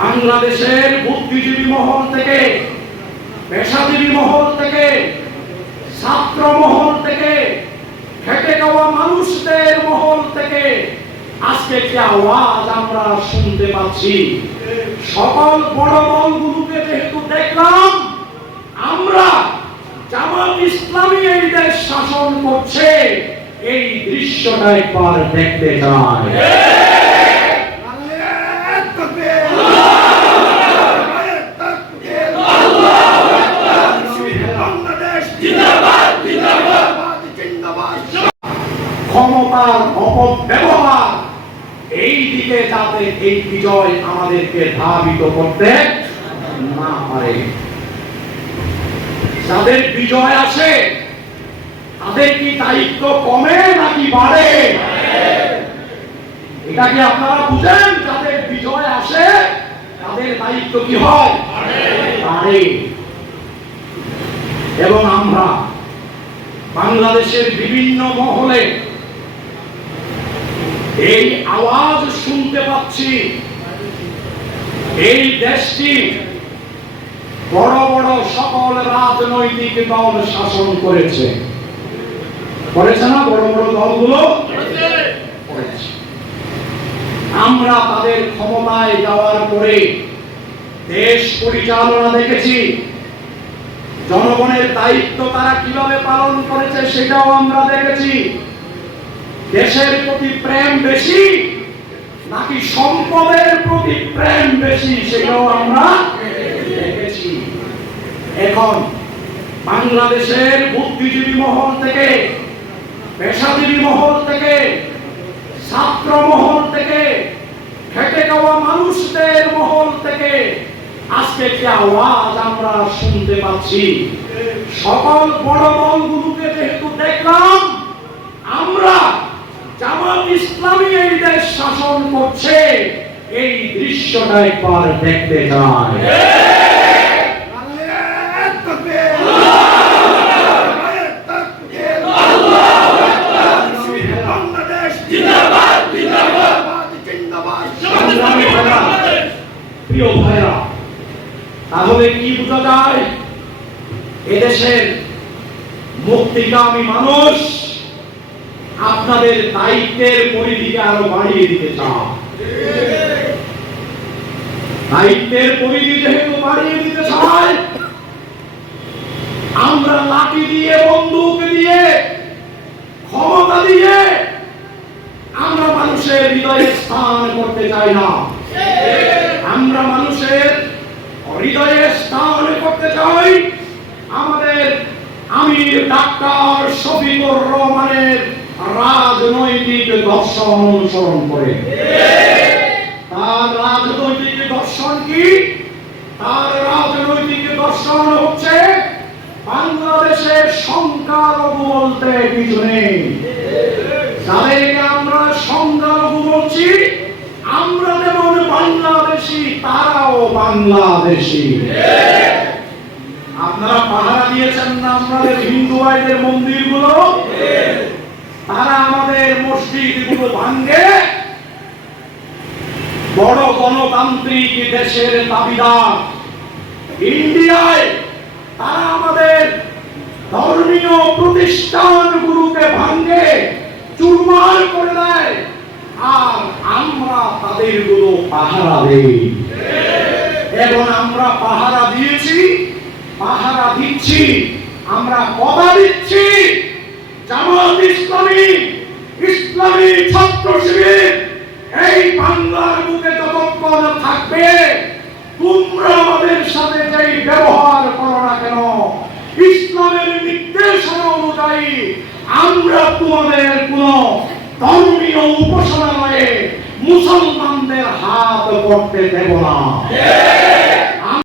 বাংলাদেশের বুদ্ধিজীবী মহল থেকে, পেশাজীবী মহল থেকে, ছাত্র মহল থেকে, খেটে খাওয়া মানুষদের মহল থেকে আজকে একটি আওয়াজ আমরা শুনতে পাচ্ছি। সকল বড় দলগুলোকে যেহেতু দেখলাম, আমরা জামাত ইসলামী এই দেশ শাসন করছে, এই দৃশ্যটা একবার দেখতে চাই। ক্ষমতার অপব্যবহার এই দিকে যাতে এই বিজয় আমাদেরকে ধাবিত করতে না পারে। যাদের বিজয় আসে তাদের কি দায়িত্ব কমে নাকি বাড়ে? এটা কি আপনারা বুঝেন? যাদের বিজয় আসে তাদের দায়িত্ব কি হয়? বাড়ে। এবং আমরা বাংলাদেশের বিভিন্ন মহলে এই আওয়াজ শুনতে পাচ্ছি, এই দেশটি বড় বড় সকল রাজনৈতিক দল শাসন করেছে। করেছে না? বড় বড় দলগুলো করেছে। আমরা তাদের ক্ষমতায় যাওয়ার পরে দেশ পরিচালনা দেখেছি, জনগণের দায়িত্ব তারা কিভাবে পালন করেছে সেটাও আমরা দেখেছি। দেশের প্রতি প্রেম বেশি নাকি সম্পদের প্রতি প্রেম বেশি সেটাও আমরা দেখেছি। এখন বাংলাদেশের বুদ্ধিজীবী মহল থেকে, পেশাজীবী মহল থেকে, ছাত্র মহল থেকে, খেটে খাওয়া মানুষদের মহল থেকে আজকে একটি আওয়াজ আমরা শুনতে পাচ্ছি। সকল বড় দলগুলোকে যেহেতু দেখলাম, আমরা জামাত ইসলামী এই দেশ শাসন করছে, এই দৃশ্যটা একবার দেখতে চাই। প্রিয় ভাইরা, তাহলে কি বোঝা যায়? এদেশের মুক্তিকামী মানুষ আপনাদের দায়িত্বের পরিধিকে আরো বাড়িয়ে দিতে চান। দায়িত্বের পরিধি যেহেতু বাড়িয়ে দিতে চায়, আমরা লাঠি দিয়ে, বন্দুক দিয়ে, ক্ষমতা দিয়ে আমরা মানুষের হৃদয়ে স্থান করতে চাই না। আমরা মানুষের হৃদয়ে স্থান করতে চাই আমাদের আমির ডাক্তার শফিকুর রহমানের রাজনৈতিক দর্শন অনুসরণ করে। তার রাজনৈতিক দর্শন কি? তার রাজনৈতিক দর্শন হচ্ছে বাংলাদেশের সংখ্যালঘু বলতে কিছু নেই। যাদেরকে আমরা সংখ্যালঘু বলছি, আমরা যেমন বাংলাদেশি তারাও বাংলাদেশি। আপনারা পাহারা দিয়েছেন না আমাদের হিন্দু ভাইদের মন্দিরগুলো? তারা আমাদের মসজিদগুলো ভাঙে, বড় গণতান্ত্রিক দেশের দাবিদার ইন্ডিয়ায় তারা আমাদের ধর্মীয় প্রতিষ্ঠানগুলোকে ভাঙে, চুরমার করে দেয়, আর আমরা তাদেরগুলো পাহারা দেই। এবং আমরা পাহারা দিয়েছি, পাহারা দিচ্ছি, আমরা কথা দিচ্ছি, জামাত ইসলামী, ইসলামী ছাত্র শিবির এই বাংলার বুকে যতক্ষণ থাকবে, তোমরা আমাদের সাথে যেই ব্যবহার করো না কেন, ইসলামের নির্দেশনা অনুযায়ী আমরা তোমাদের কোন ধর্মীয় উপাসনালয়ে মুসলমানদের হাত করতে দেব না।